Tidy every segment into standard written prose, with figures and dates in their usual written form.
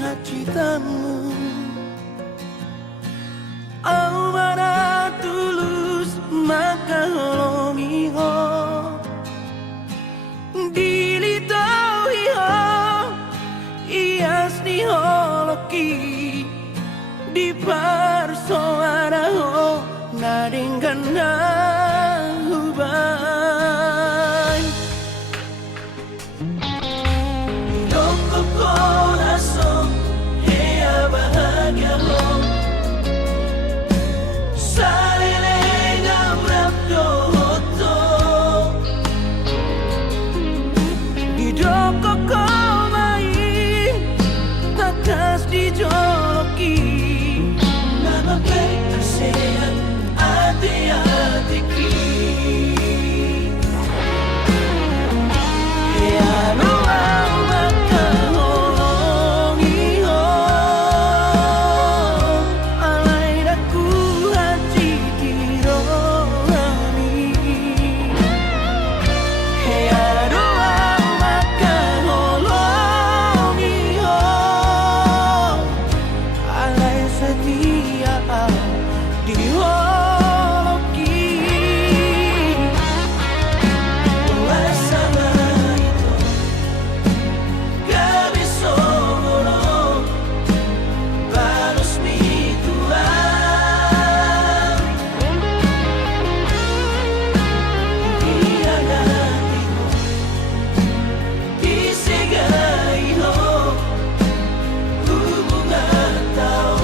melihat cintamu. Awana tulus maka holongi ho dilito ho ias ni holoki di parsoara ho naringkan hubay Doko corazón hea bahagia ho dijoloki nama berkasihan hati-hatiku ya ruang maka holongi ho alai daku hati tironi ya ruang maka holongi ho alai setia diholoki bersama itu kami solo balas mituan hianatiku disegai ho hubungan tau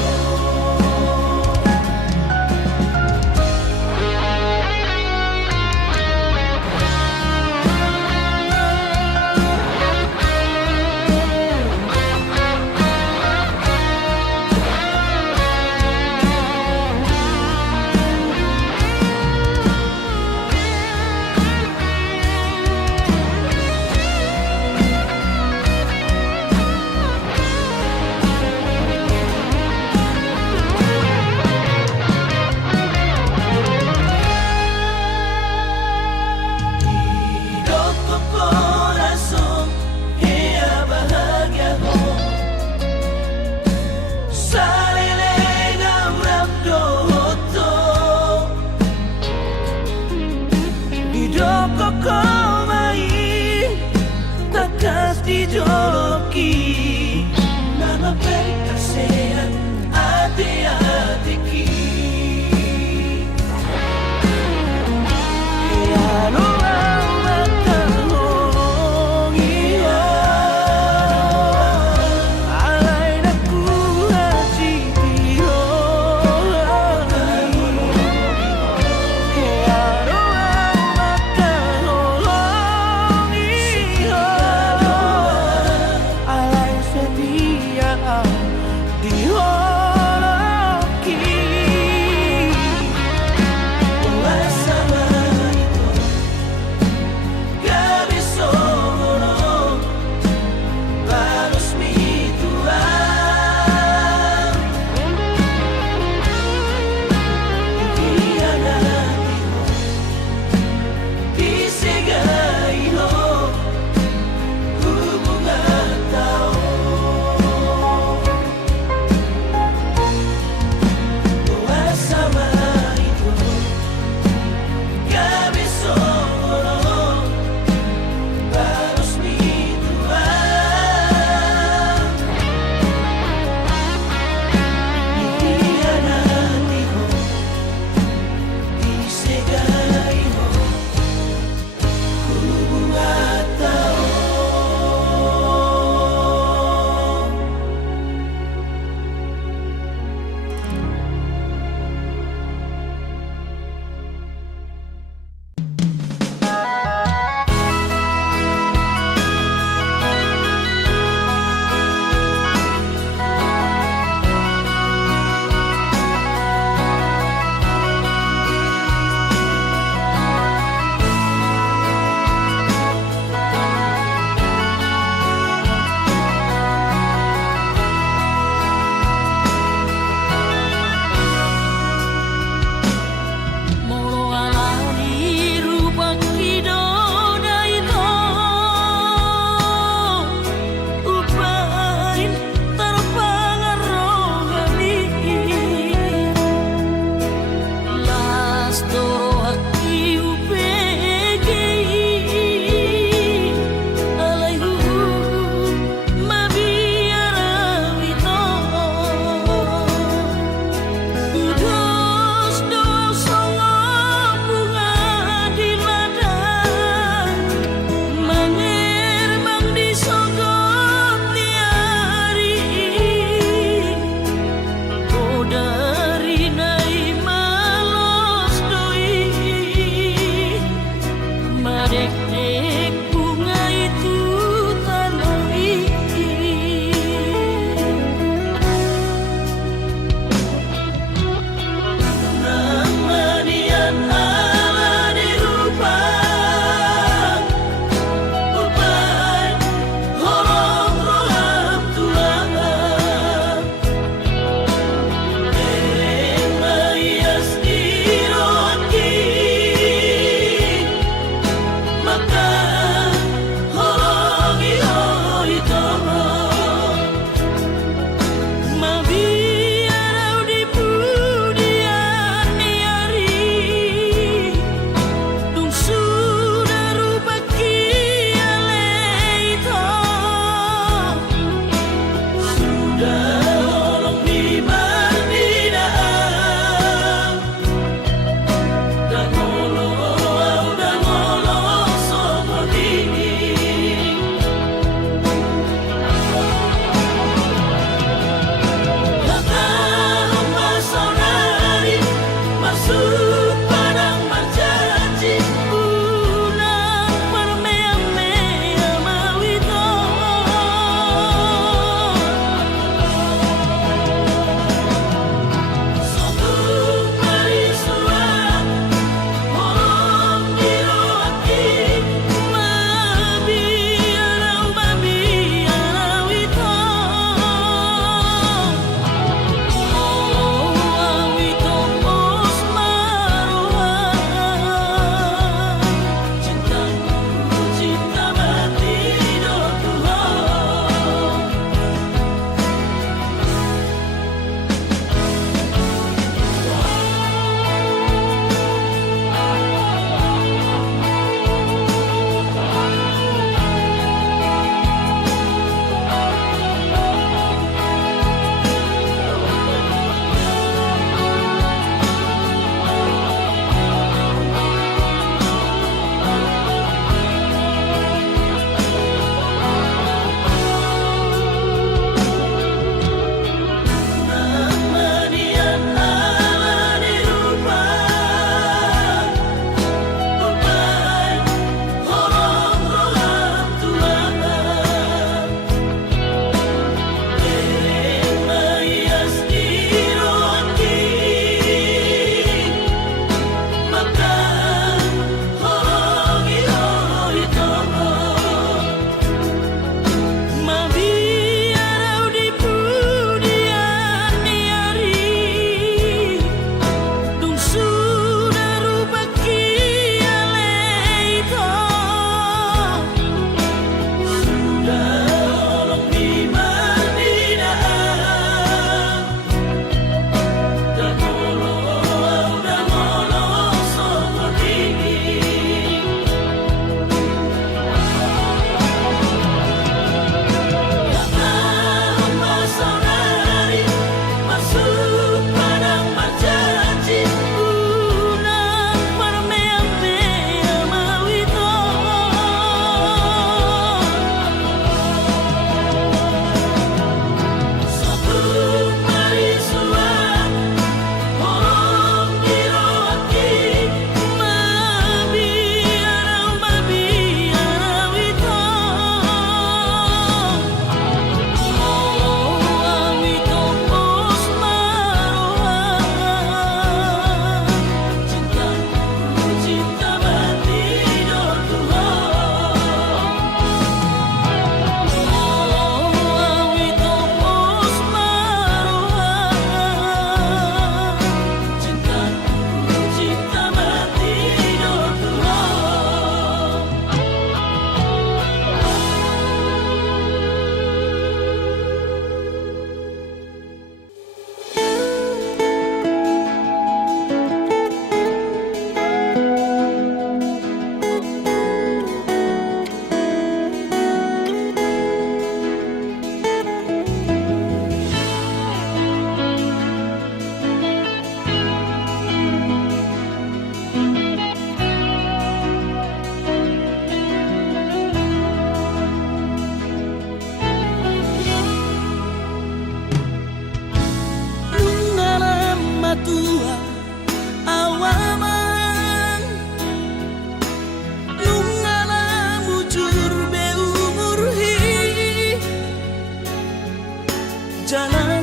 dijoloki nama berkasihan hati-hatiku ya ruang maka holongi ho alai daku hati tironi ya ruang maka holongi ho alai setia di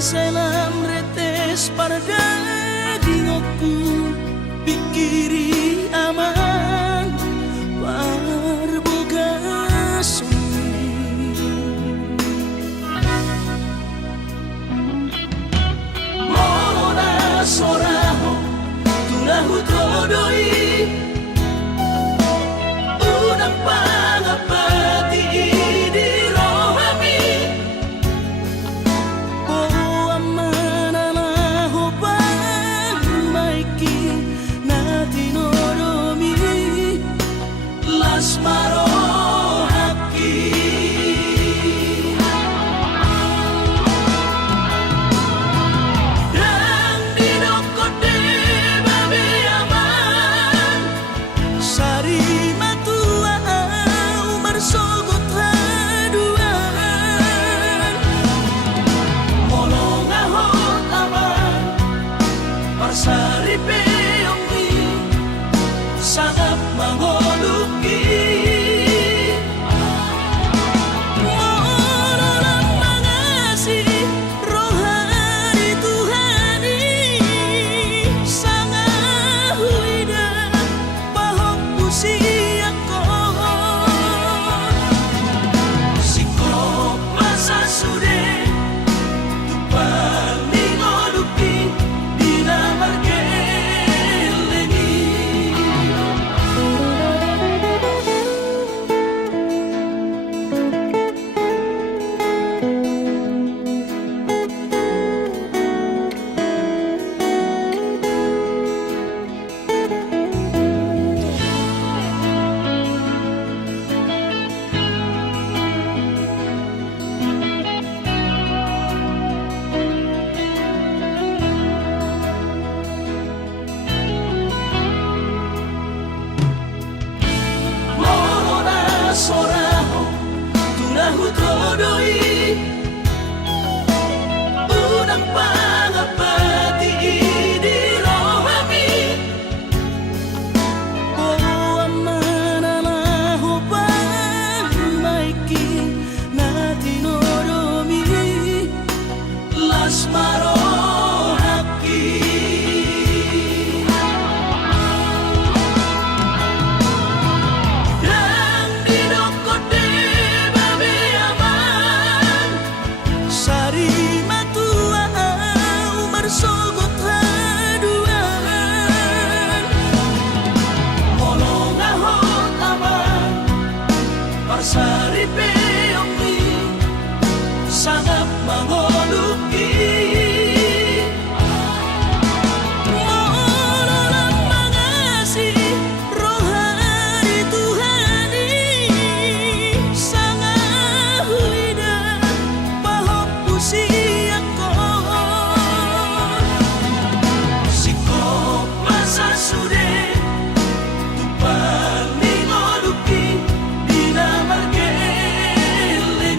selam retes pada dingokku pikiri aman parboga sumi Mona soraho tulahu todoi unang pangapati di rohami o amana na hopang maiki na tinoromi las marohaki dan dinokote babe aman sari matua umar sogot haduan molong ahot aman parsari peonggi sangat mangoluki Mololang mangasi rohani Tuhani sangat huida pahok usiako sikop masa sude tupang ningoluki dina margeleni Mona soraho tulahu todoi unang pangapati di rohami o amana na hopang maiki na tinoromi las marohaki dan dinokote babe aman sari matua umar sogot haduan molong ahot aman parsari peonggi sangat mangoluki Mololang mangasi rohani Tuhani sangat huida pahok usiako sikop masa sude tupang ningoluki dina margeleni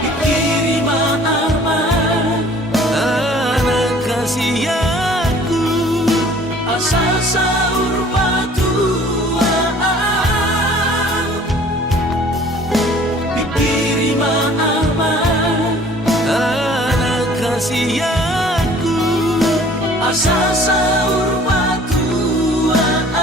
pikiri maaman anak kasih aku asal sahur batuaan pikiri maaman anak kasih aku asal sahur batuaan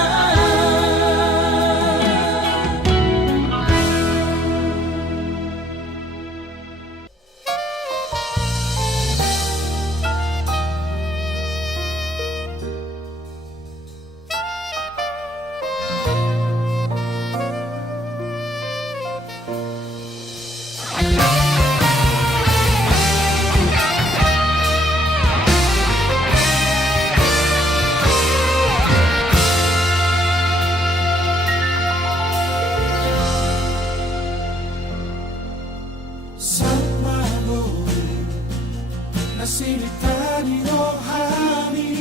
Nasilitani rohani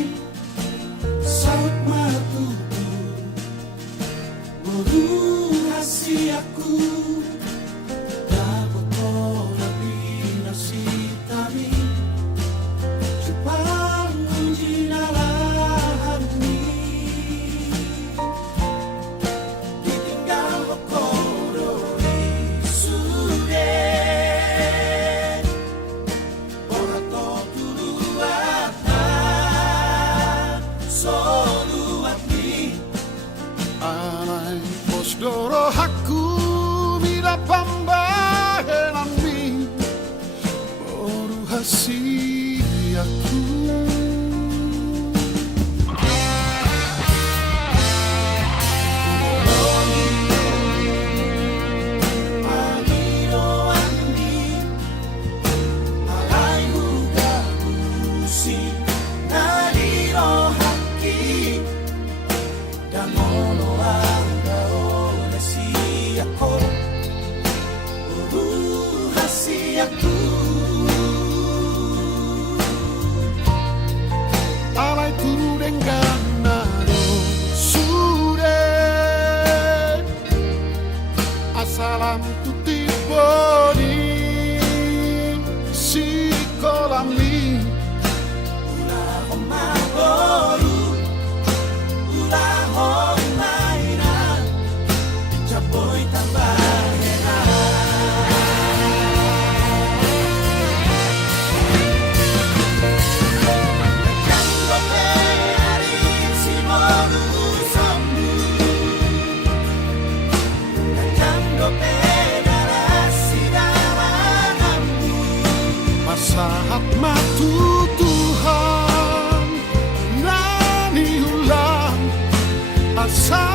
saut matuku boru hasiaku dapat rapi nasitani Jepang jinalahani ditinggal kodo isude rahasiaku. Alai turu dengan nado sure asalam tu tiba di si kolam li Ulah omagoru, ulah omaira, jaboy tambahena. Nakando pe ari simoru sombu, nakando pe narasi daranammu. masahat matu Tuhan nani ulang asa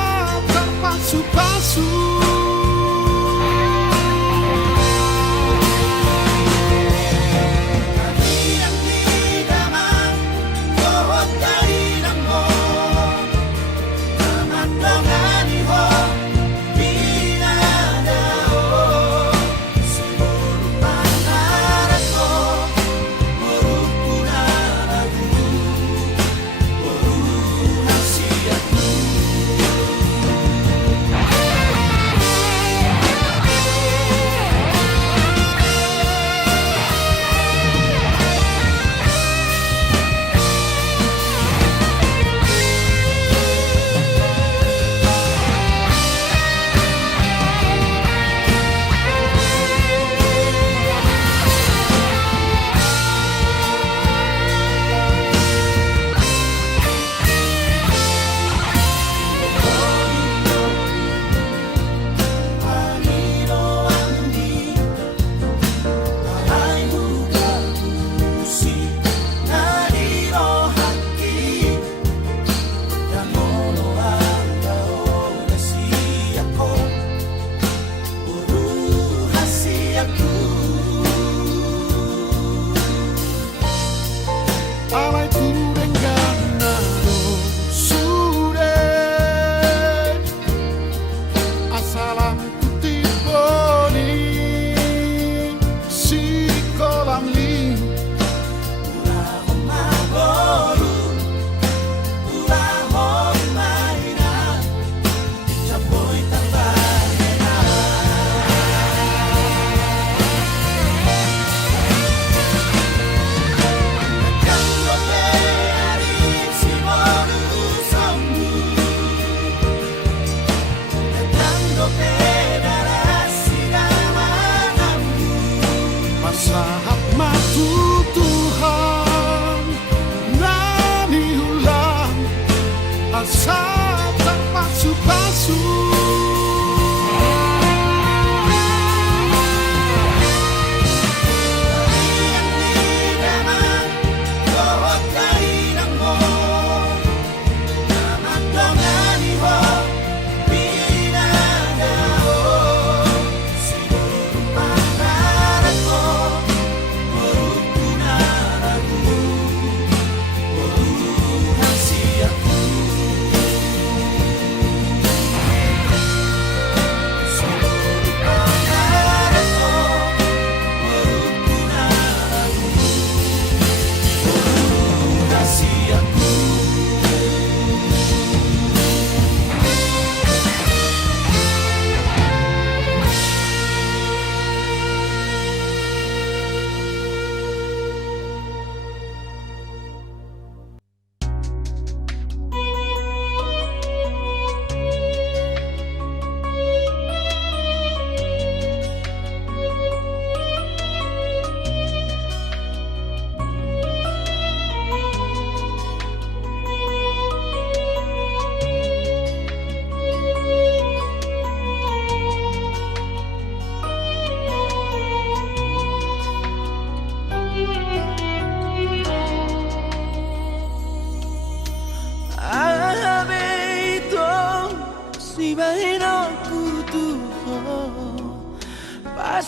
terpasu-pasu. Yang didaman, kohot dari namo, tamat dongani ho, binadao, seluruh pangaratko, merukunaraku, rahasiaku. Alai turu dengan nado sure asalam tu tiba di si kolam li Ulah omagoru, ulah omaira, jaboy tambahena. Nakando pe ari simoru sombu, nakando pe narasi daranammu. masahat matu Tuhan nani ulang asa terpasu-pasu. Yang didaman, kohot dari namo, tamat dongani ho, binadao, seluruh pangaratko, merukunaraku, rahasiaku. Seluruh pangaratko, merukunaraku, rahasiaku.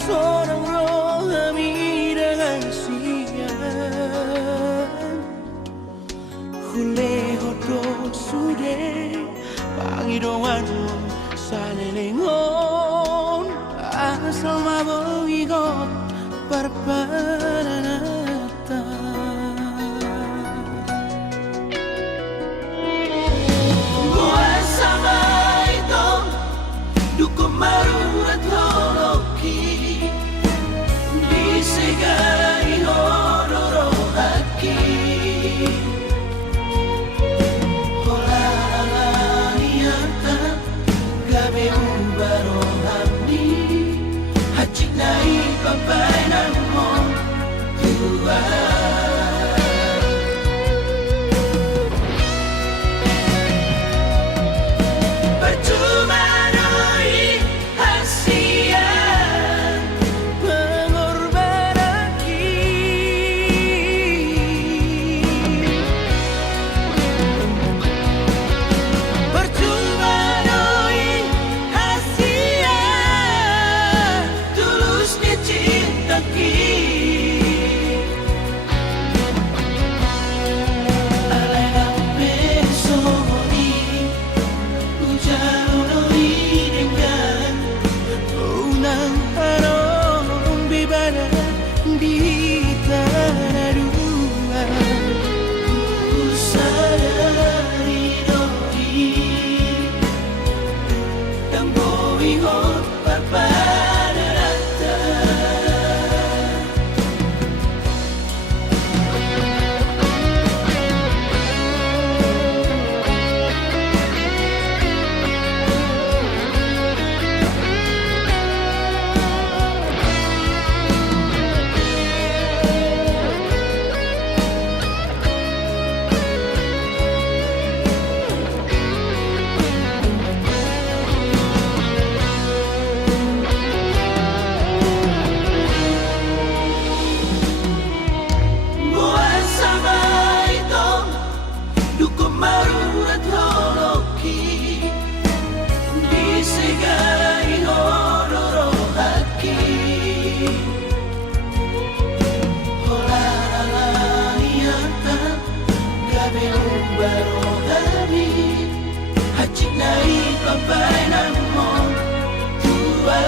Seorang rohani dengan siang Hule hodo sude Pangidoan salelengon Asal maboigot barbarata. Buat sama itu duko marurat holoki di segai hororo haki. Gabe ubaro hamdi hachik nai papai namo tua. Percuma noi hasia pengorbanan percuma di tanah dua. Ku sadari doi yang boi hot pada rata. Marurat holoki di segai hororo haki. Hola niata gabe ubaro hari hachik nai papai namo tua.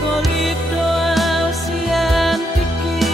Kolip doa usian pikir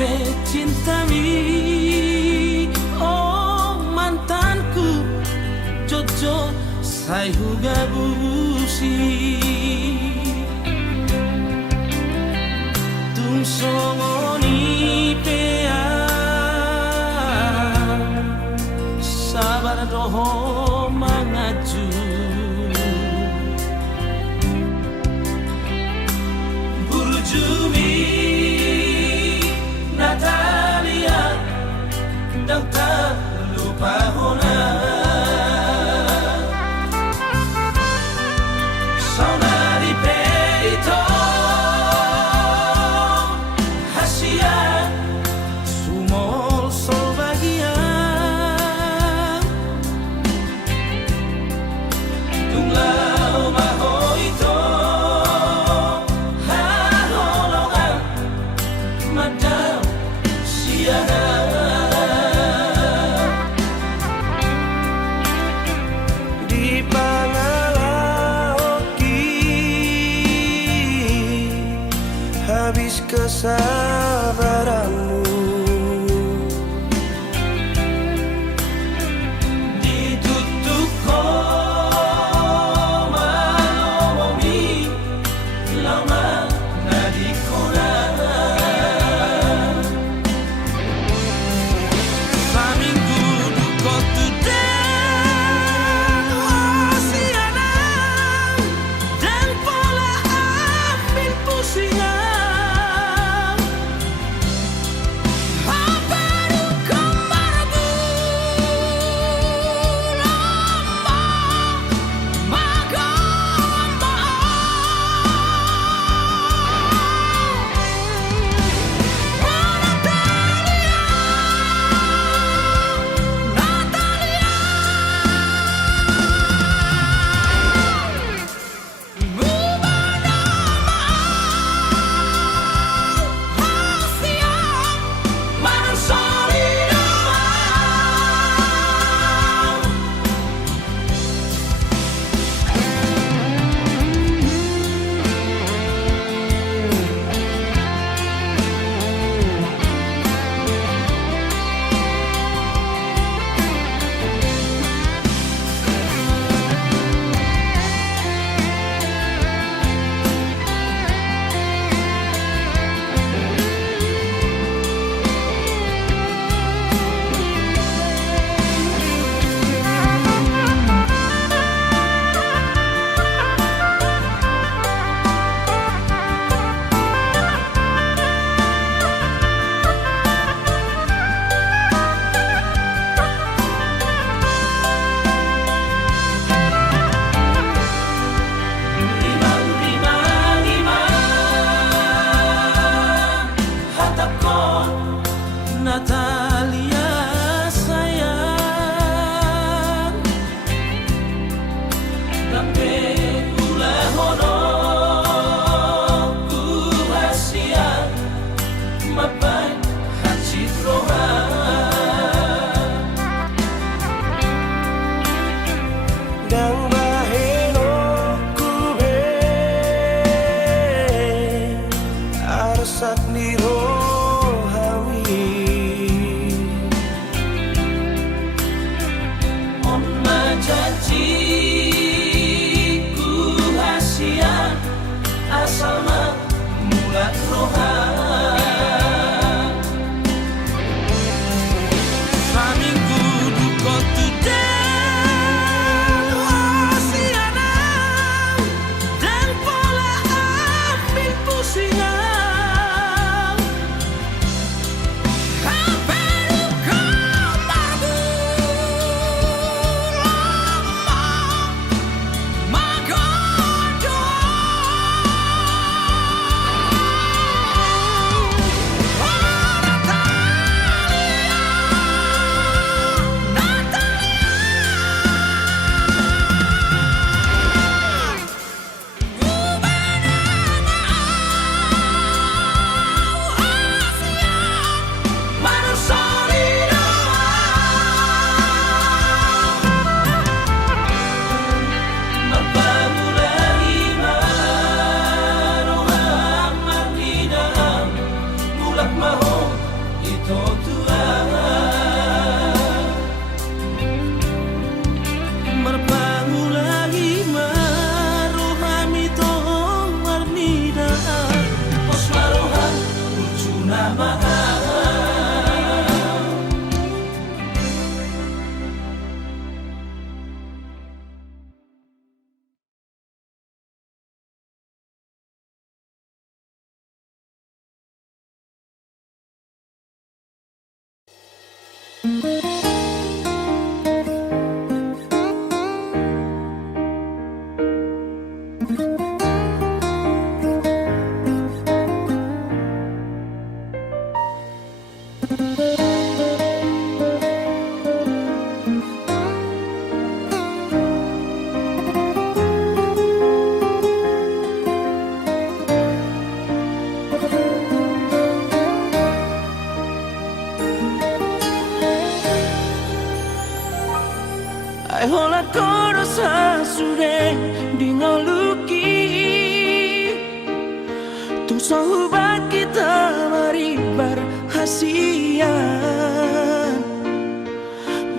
pe cintami, oh mantanku Jojo sai huga busi tung songoni pea sabar doho mangaju Burjumi Natalia dan tak lupa hona Saudari Peito Hasia Sumol sol bagian Tunglau mahoito Haholongan Madam Siana Di Pangalaoki habis kesabaranmu ditutup koma lomomi lama nadikona saminggu duko tudang wasiana dan pola ambil pusingan Natalia sayang Lampe kula hono ku hasia mapai hacit roha Dang baheno ku be arsak niro janjiku hasia asal mulat roha saminggu duko tudang wasiana dan pola ambil pusingan Ai hola koro sa sure dingoluki tung sohubat kita mari berhasian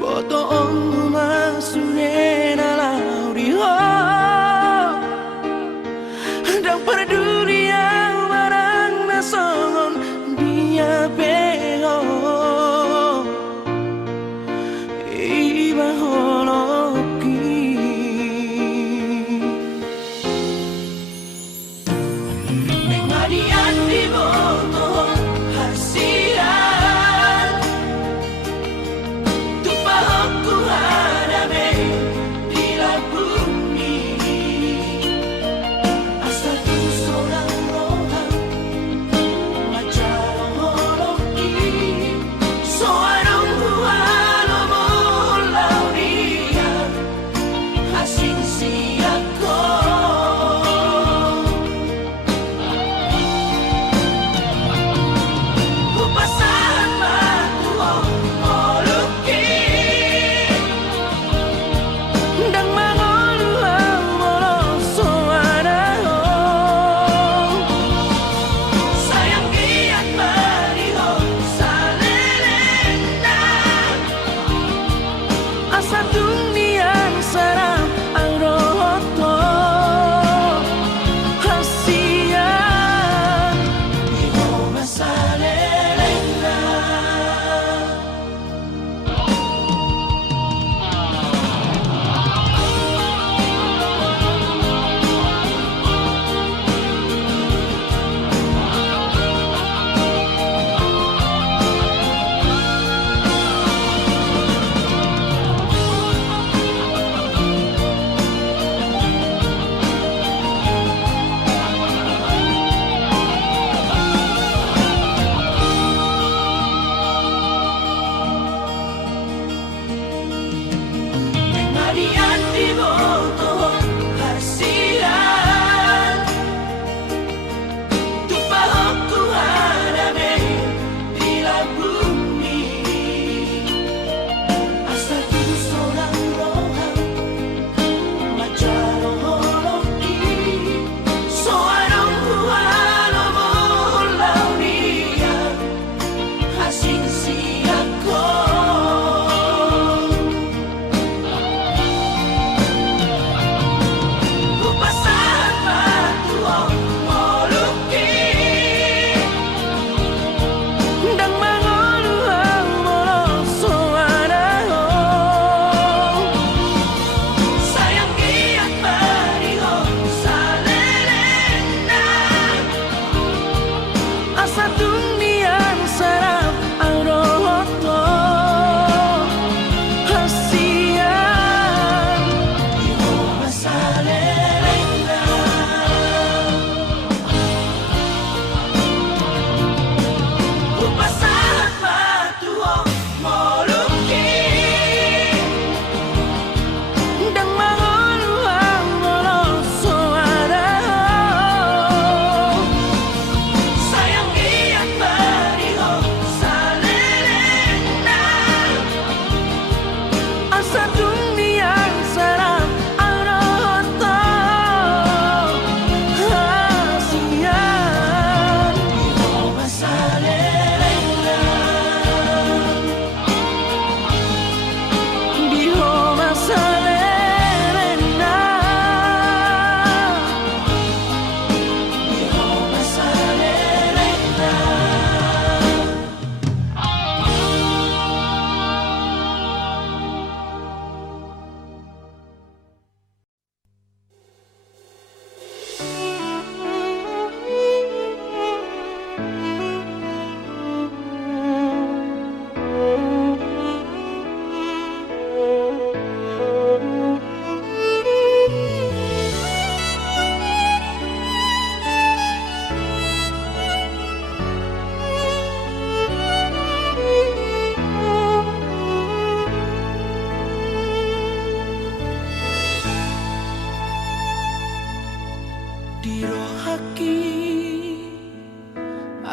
boto om masune na lauri ho dang peduli yang barang nasongon dia bego iba holoki mengadian di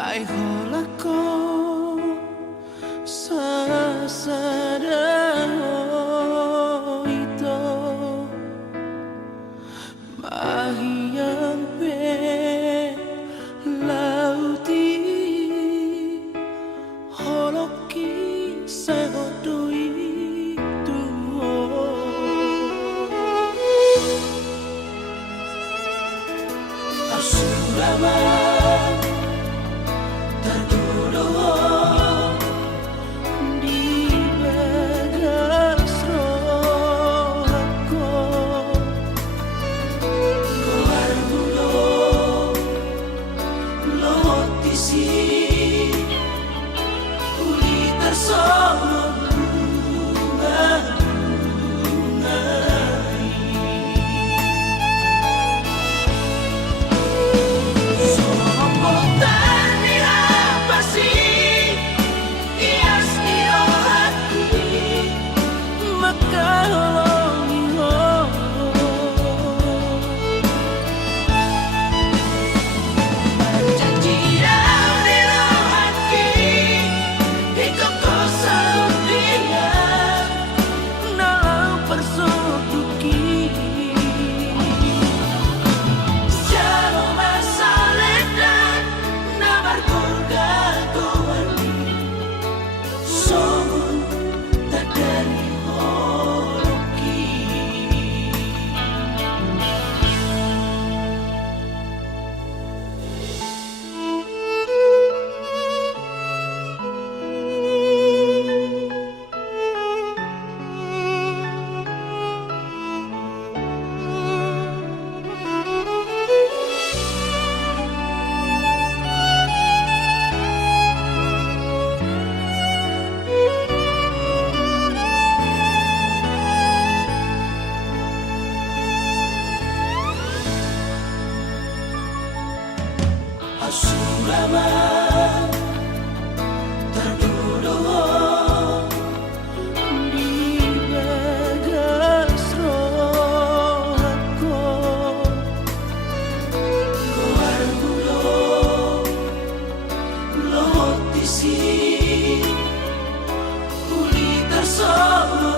Ai hola ko sasada ito mahiyang pe lauti holoki sehodo itu Asurama tertuduh di bagas rohku Goar bulo lotisi uli tersono Asurama tertuduh di bagas rohku Goar bulo lotisi uli tersono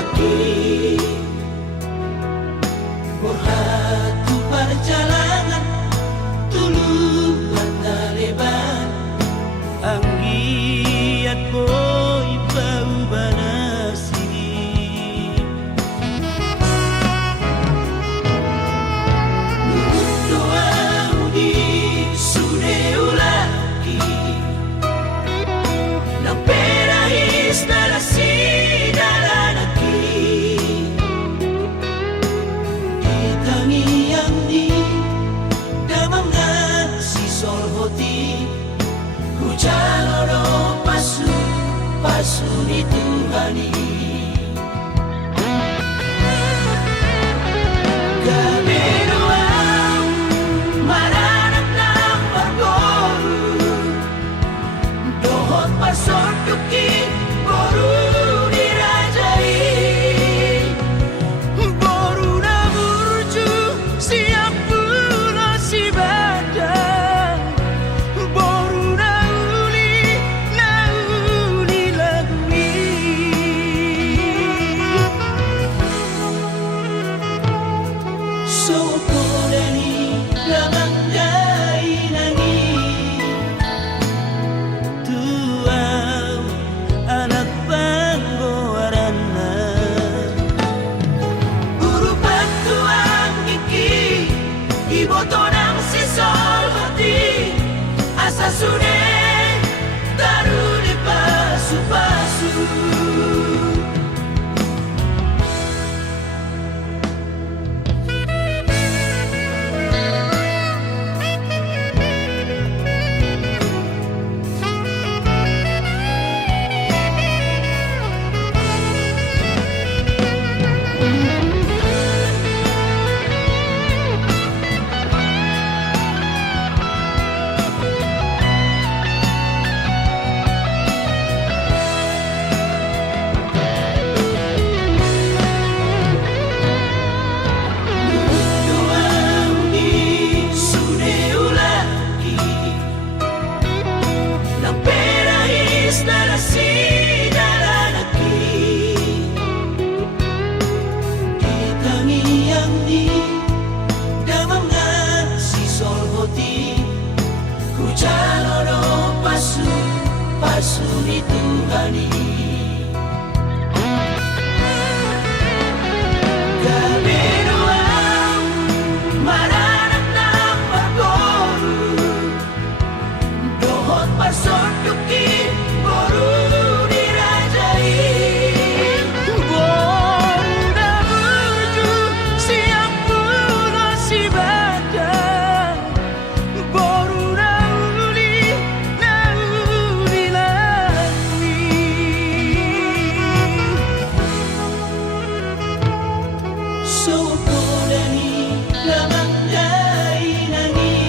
maki Borhatu perjalanan Tulu Mandaleban Anggiat boy bau banasi Nurut doamu di sudeulaki Nang perahis narasi dalanaki Itangiang di damang na si solhoti Hujaloro pasu ni Tuhani Gameroang maranap ng barboru Dohot pasok yuki boru dirajai Boru na burju siap pula si badan Boru na uli lagui Sokodani lamang dainangi Tuaw anak panggoaran na Urupan tuang iki Iboto ng sisol hati Asa sune taru di pasu-pasu Doamu di sudeulaki Nang perahis narasi dalanaki Itangiang di damang na si solhoti Hujaloro pasu ni Tuhani Gameroang maranap ng barboru Dohot pasok yuki boru dirajai Boru na burju siap pula si badan Boru na uli lagui Sokodani lamang dainangi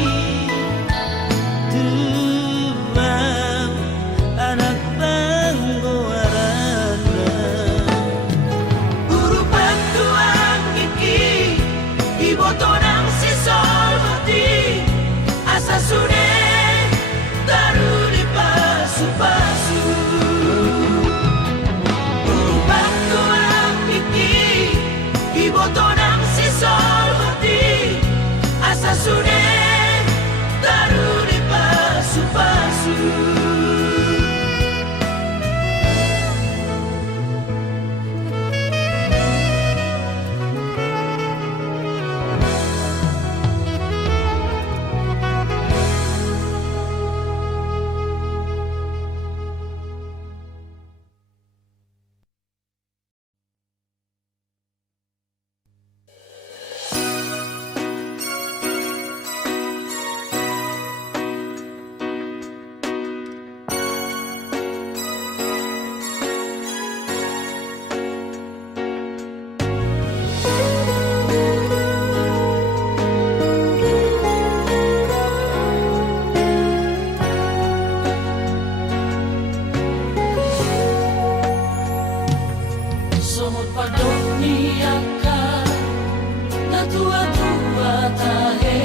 Tuaw anak panggoaran na Urupan tuang iki Iboto ng sisol hati Asa sune taru di pasu-pasu Urupan tuang iki Iboto ng sisol hati Asa sune taru di pasu-pasu Somot padok niyaka na tua-tua tahe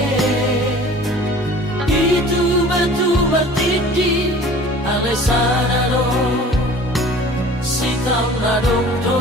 Itu batu bertidi alesana do si tam na dong do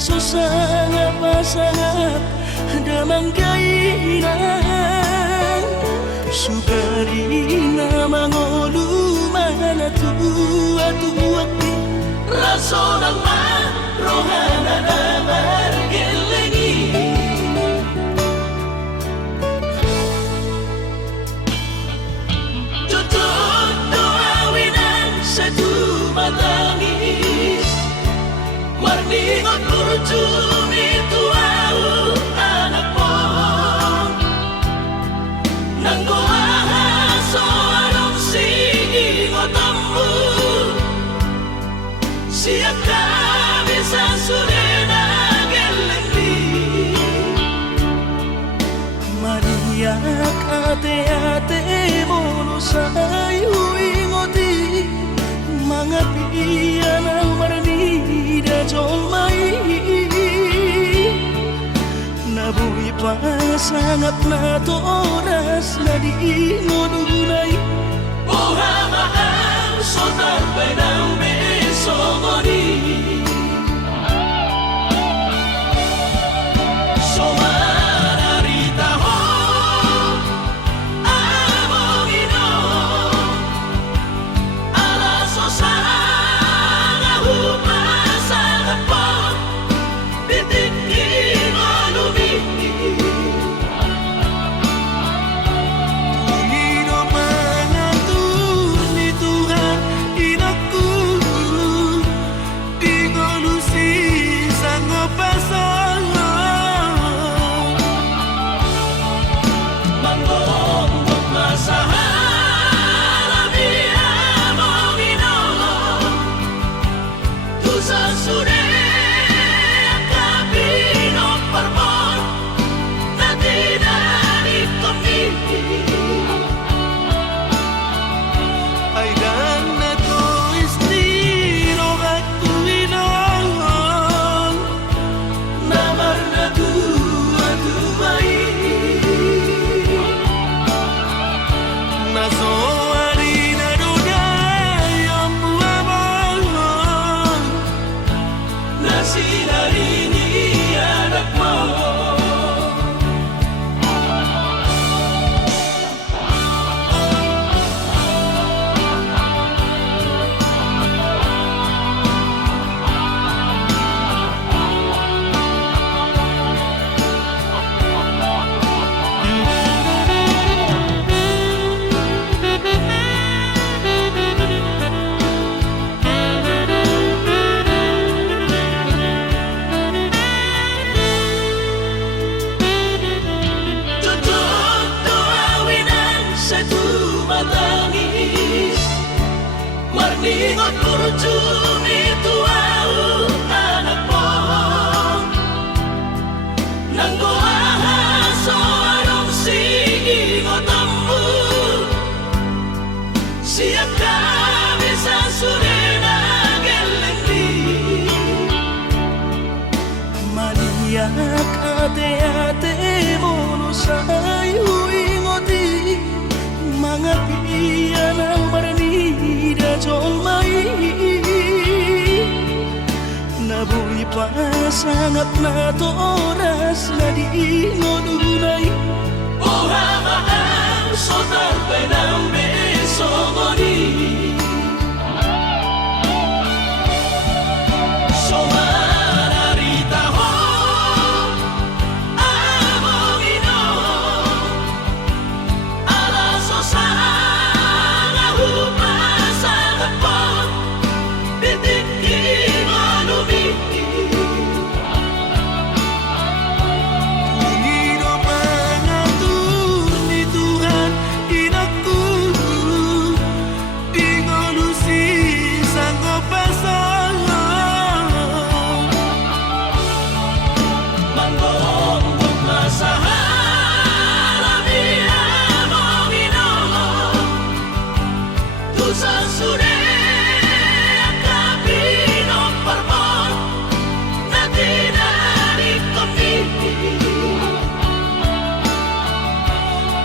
Susah pasangap damang kainan Sugarina mangolu mana tua Raso ng rohana na margelengi Tutut doawinan sa tumatangis Warningot kurjumi tuau anak mo Nang gumahaso anong singingot mo Siya kami sa surena gelengli Maria ate mo sa'yo ingoti Mga piyan ang maramida jomay Nabuhi pa sangat na toras na di ngununay Buhamaan sotan benang besomoni Somararita ho Amongino Alaso sana hupasang po Titikin o lumiti Panginoon mangatun ni Tuhan inakku pasangap na to oras na di ngunay. Ohamahang sotar benang besogoni Somararita ho Amogino Alaso sana Hupasang po Bitiki malumiti Panginoon pangatur ni Tuhan inakku di ngolusi sanggup pasang Manggong masahala biya mongino Tusa sude akabino parmon Natinari komiti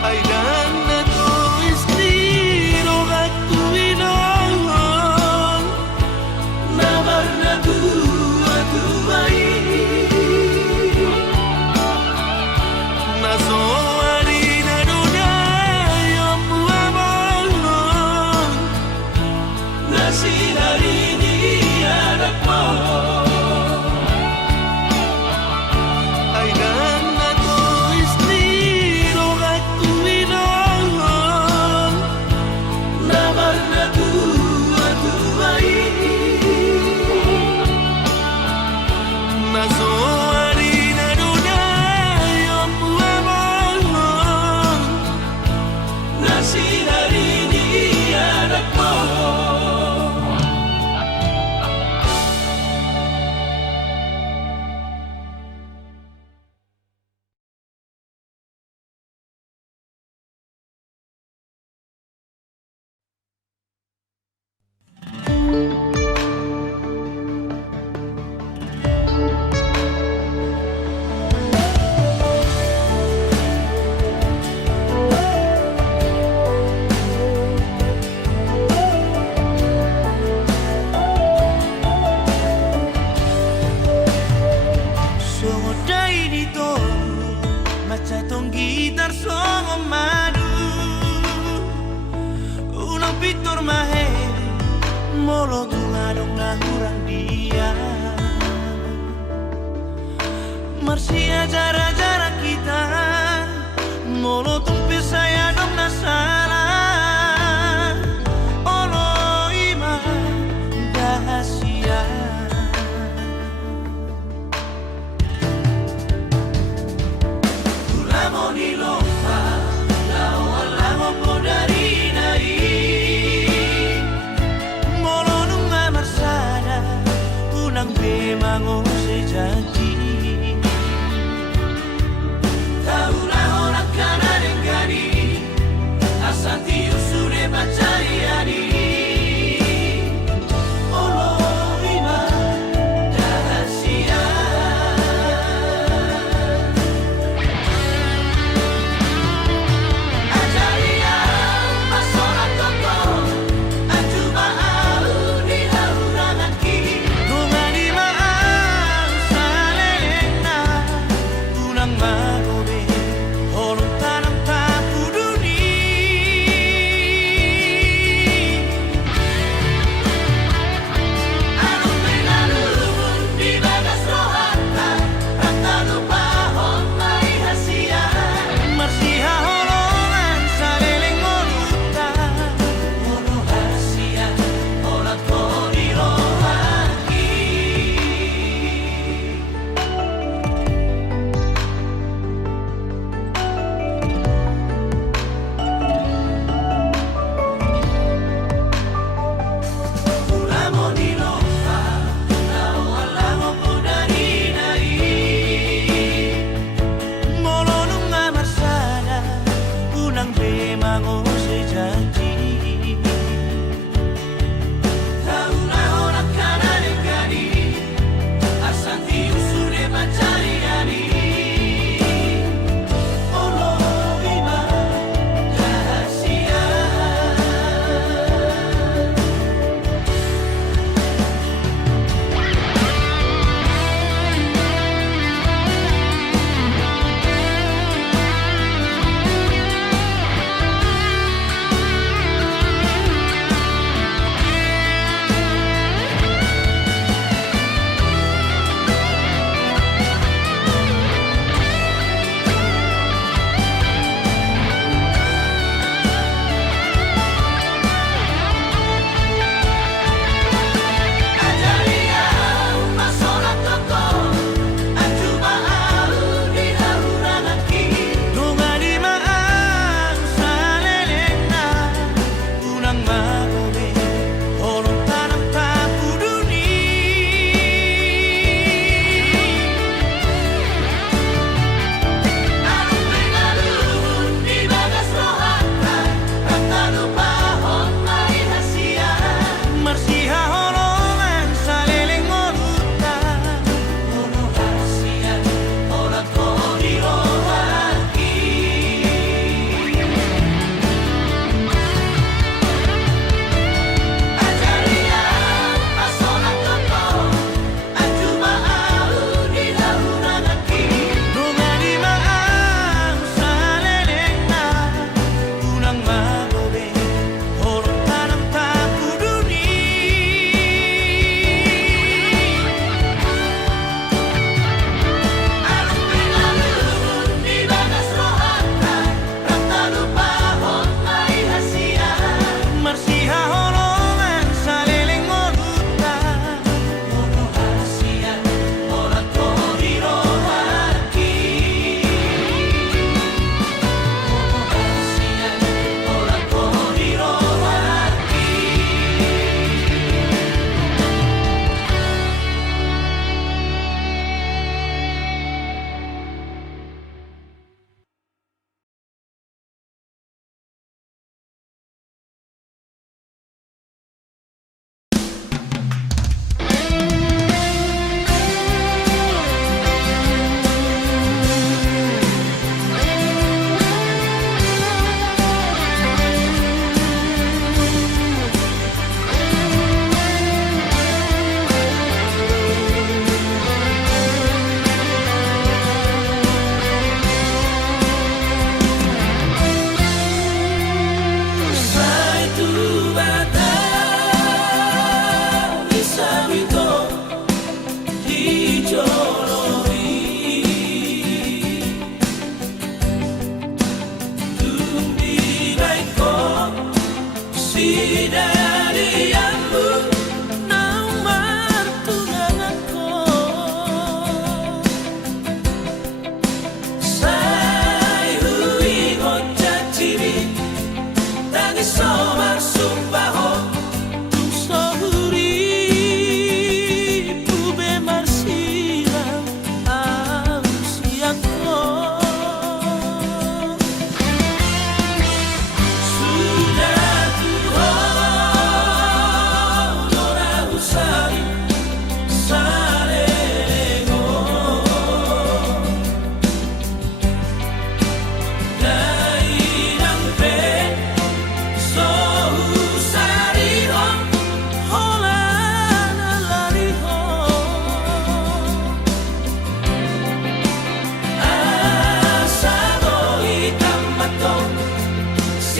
ay dan na to istiro at tuwinon Nabar na tuwa-tuway naso harina dunay ang buwabon Nasinari ni anak mo ay dan na to istiro at tuwinon Nabar na tuwa-tuway naso harina dunay ang buwabon Nasinari ni anak mo Songoday dito macatong gitar songo madu unang pitor mahe molo tungadong nahurang dia Marsia jara-jara kita molo tumpi saya dong nasalah olo ima dahasia Tulamo ni lompa Lawa-lawa po dari nai molo nung marsada unang bimango sejati Tahu na orang kana denggani Asati usure bacariani Olo ima dahasia Ajaria pasora toko Anjuba au di haurangan ki Tunga di maang sale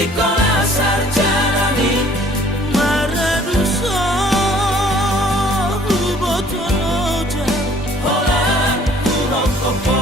sekolah sarjana di Maraduso Botonoja Holland Kurokopo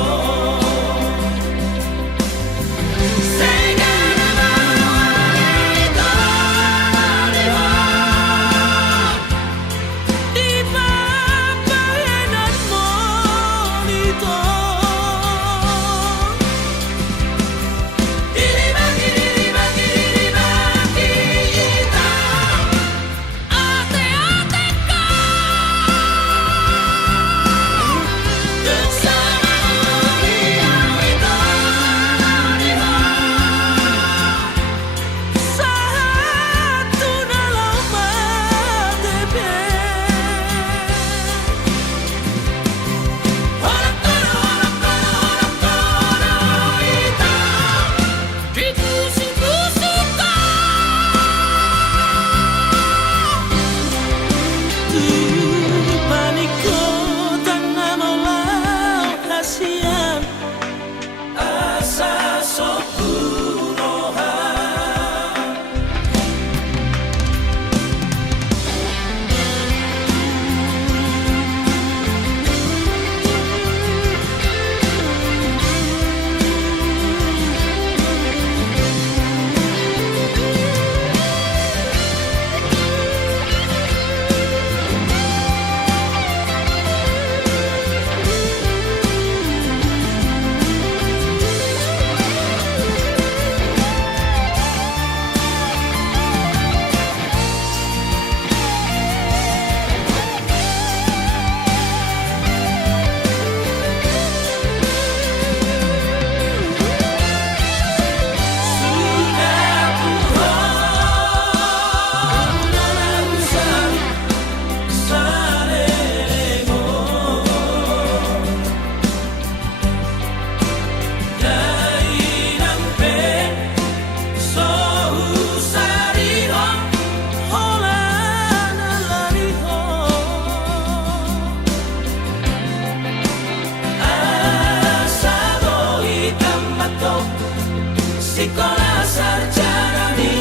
sekolah sarjana di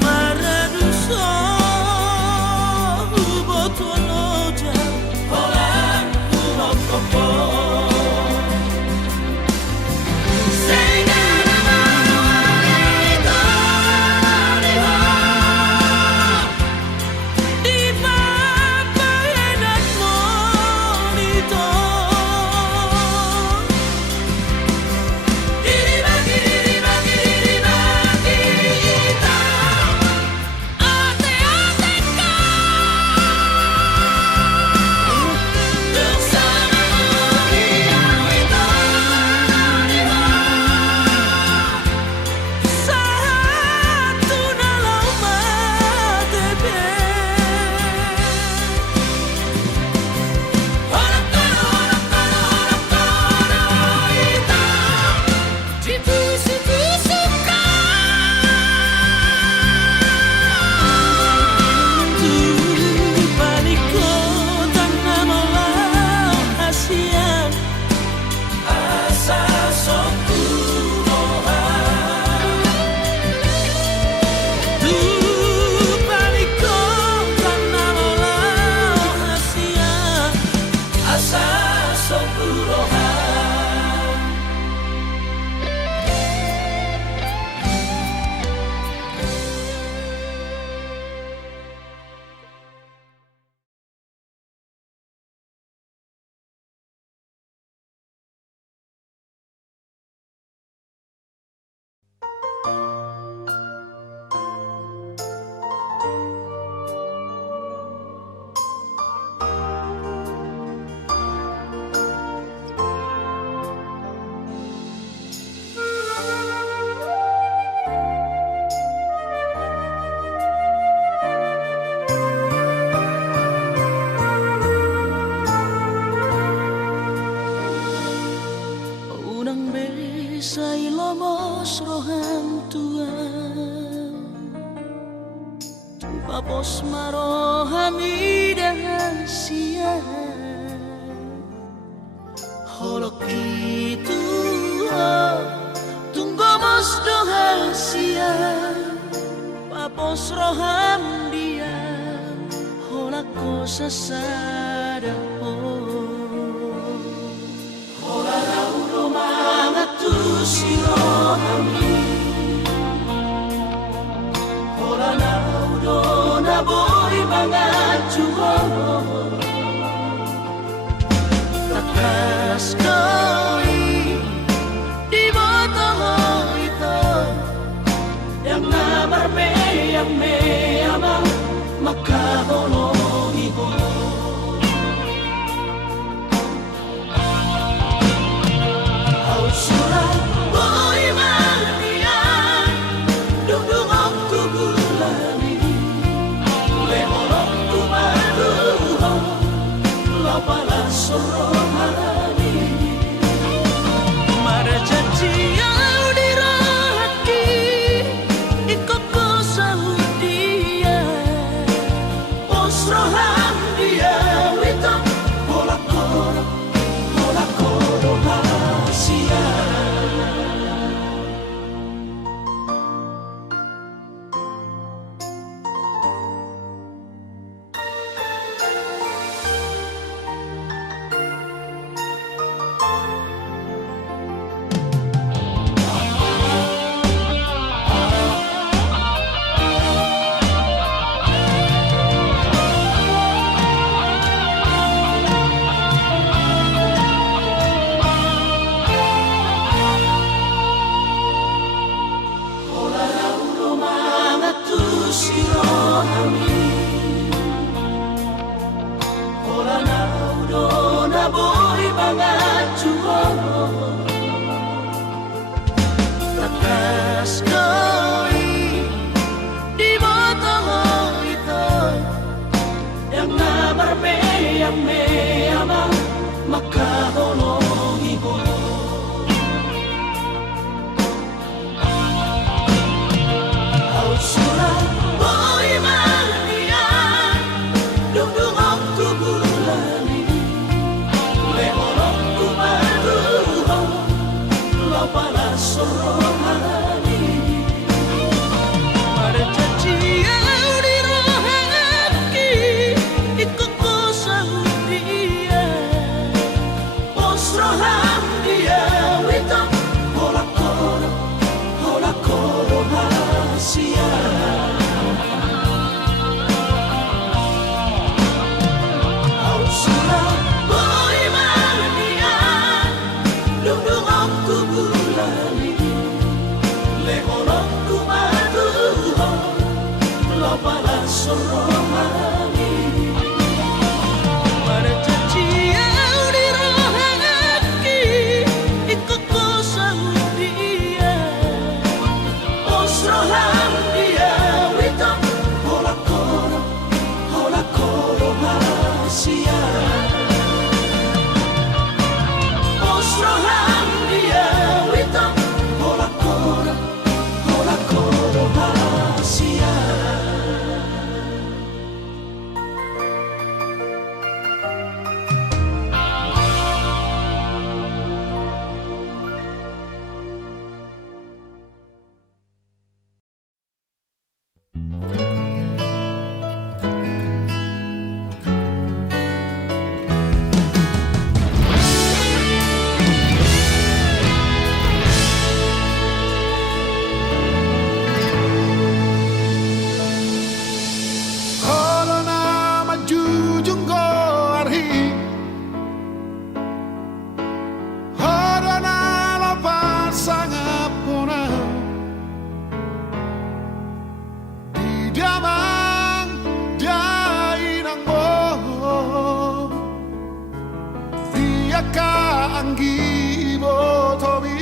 Maraduso Botonoja Holland Kurokopo Sai lomos rohan tuan Papos marohami dengan siang Holok itu tunggu mos doha siang osroham dia hola cosa sada Hola rauro mangatu sirohami Hola naudo na boy mangatu takas koi di botoho ito Yang namarme yang me amang makaholongi ko Surat boy manian dudungok tugulani lehorok tumaduho lapala sorohani marjatiau dirahaki ikoko saudia osroham dia wito hola koro hasia sirohami Hola naudo na boy mangacuho takas koi di botoho ito Yang namarme yang me amang makaholongi ko Surat boy manian dudungok tugulani lehorok tumaduho lapala sorohani marjatiau dirahaki ikoko saudia osroham dia wito hola koro hasia Surat boy manian dudungok tugulani lehorok tumaduho lapala sorohani marjatiau dirahaki ikoko saudia osroham dia wito hola koro hasia osroham dia wito hola koro hasia Hola na majujung ko arhi Hola na lapas sangapuna Di damang dainang mo Dia ka anggi mo tobi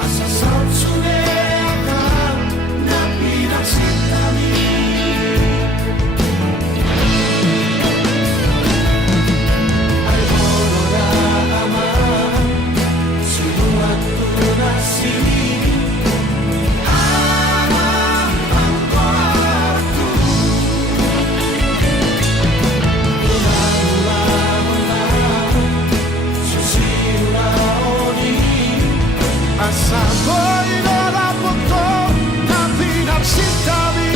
Asa sune akan napi asa boy ora potong tapi naksitami.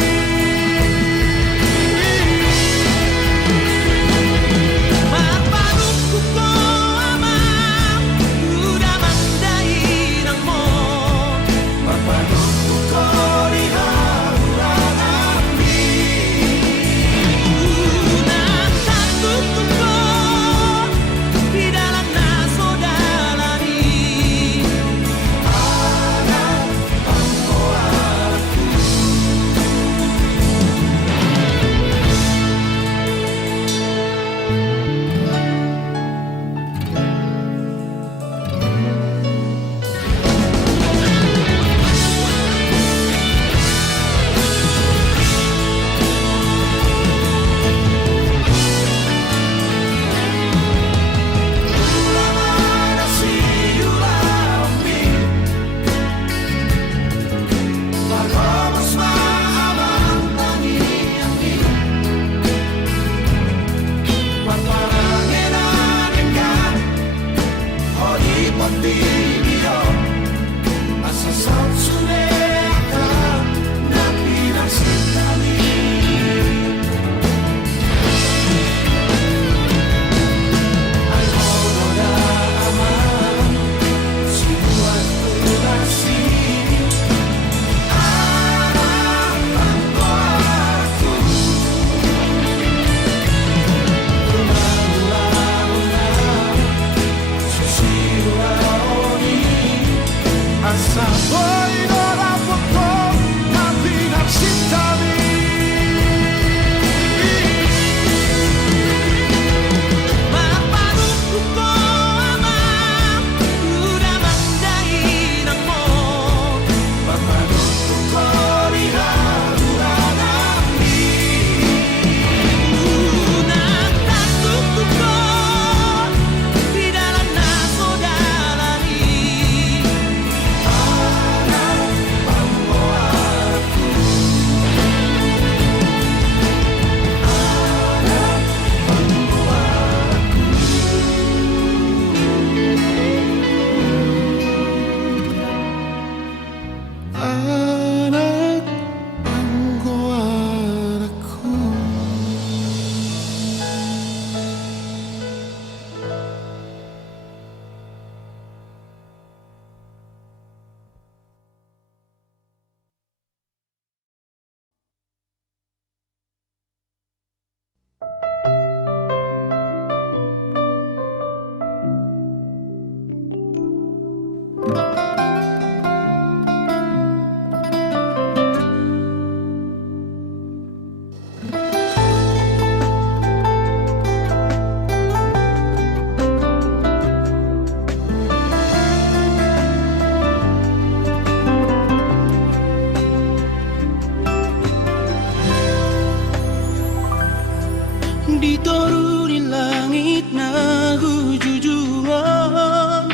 Diturunin langit na hujujungan,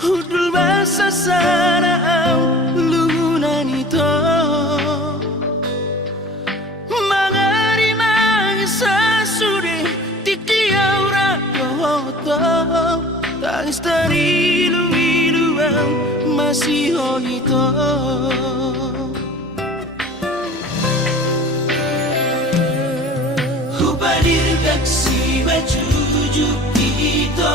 hudul basa sana ang lumunan ito. Mga rimang sa suri tikiyaw rakoto, tangis dari ilu-ilu ang masihon ito. Hadirkan si bajujuk itu,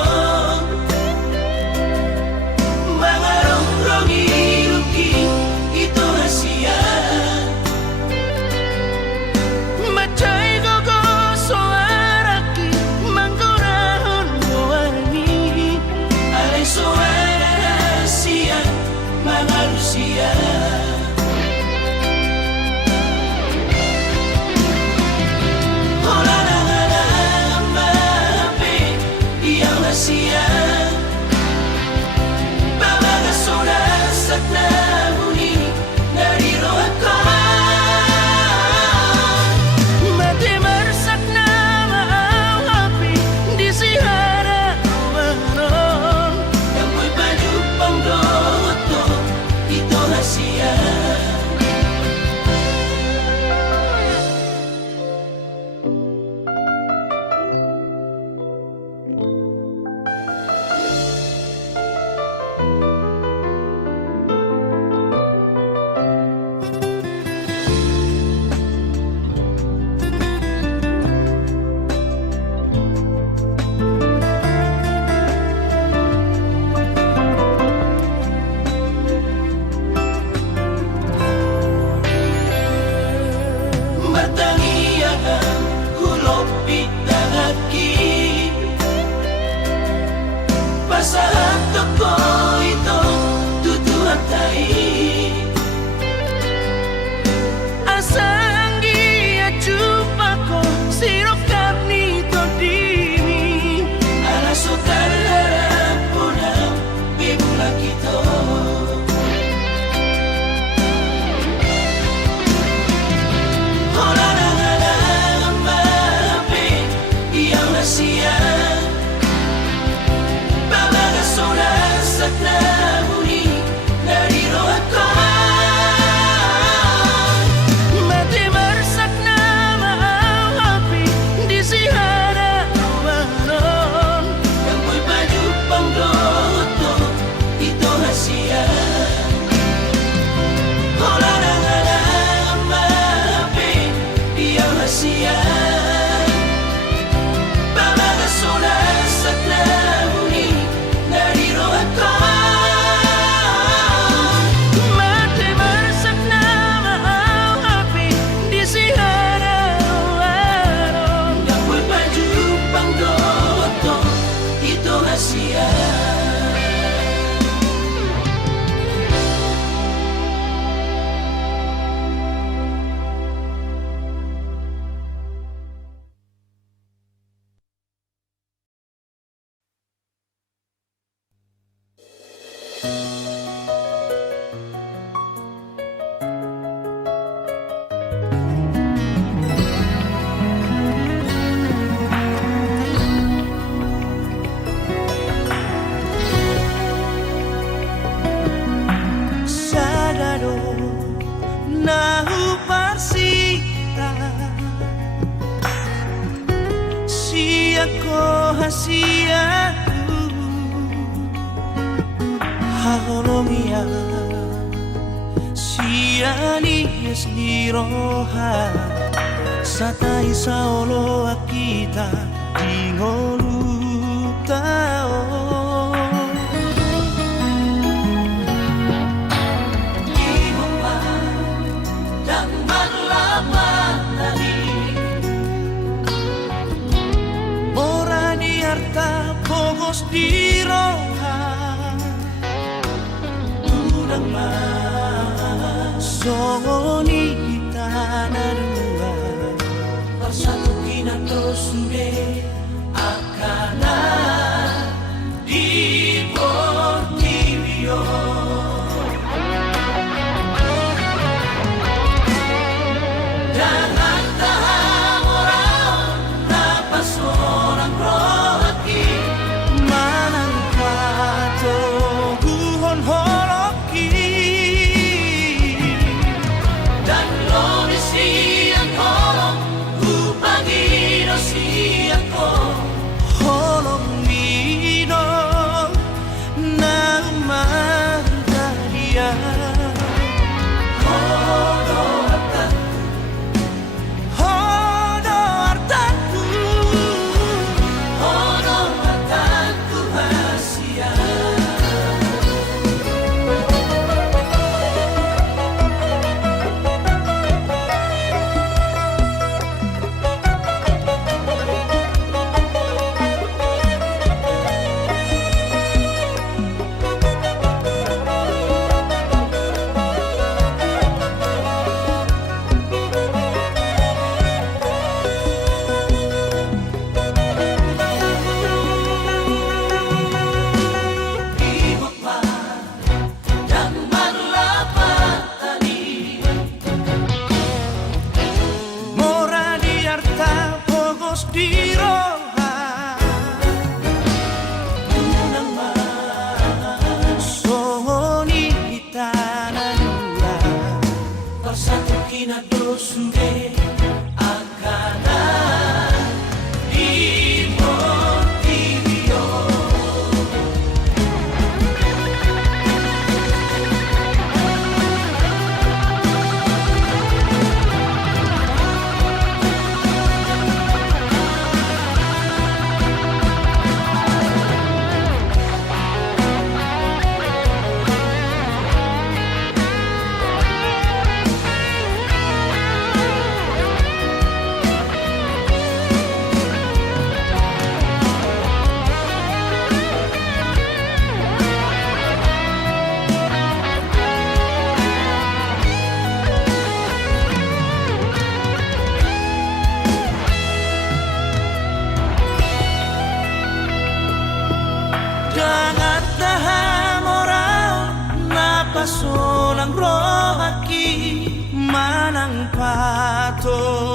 mengarung-rungi luki itu rahasia. Macai gogo suaraki mangkurahun warni, Alay suara rahasia manusia. Sia Sadaro nahu parsita siya ko hasia haholomia siya niyas liroha satai saolo akita dingolutao pogos di roha udang mas songoni tanah dua bersatu kinato sude akana di Portivio jangan tahan orang napas orang roh di roha unang masoni tanah dua bersatu kinato sude akana di Portivio jangan tahan orang napas solang roh aki manang pato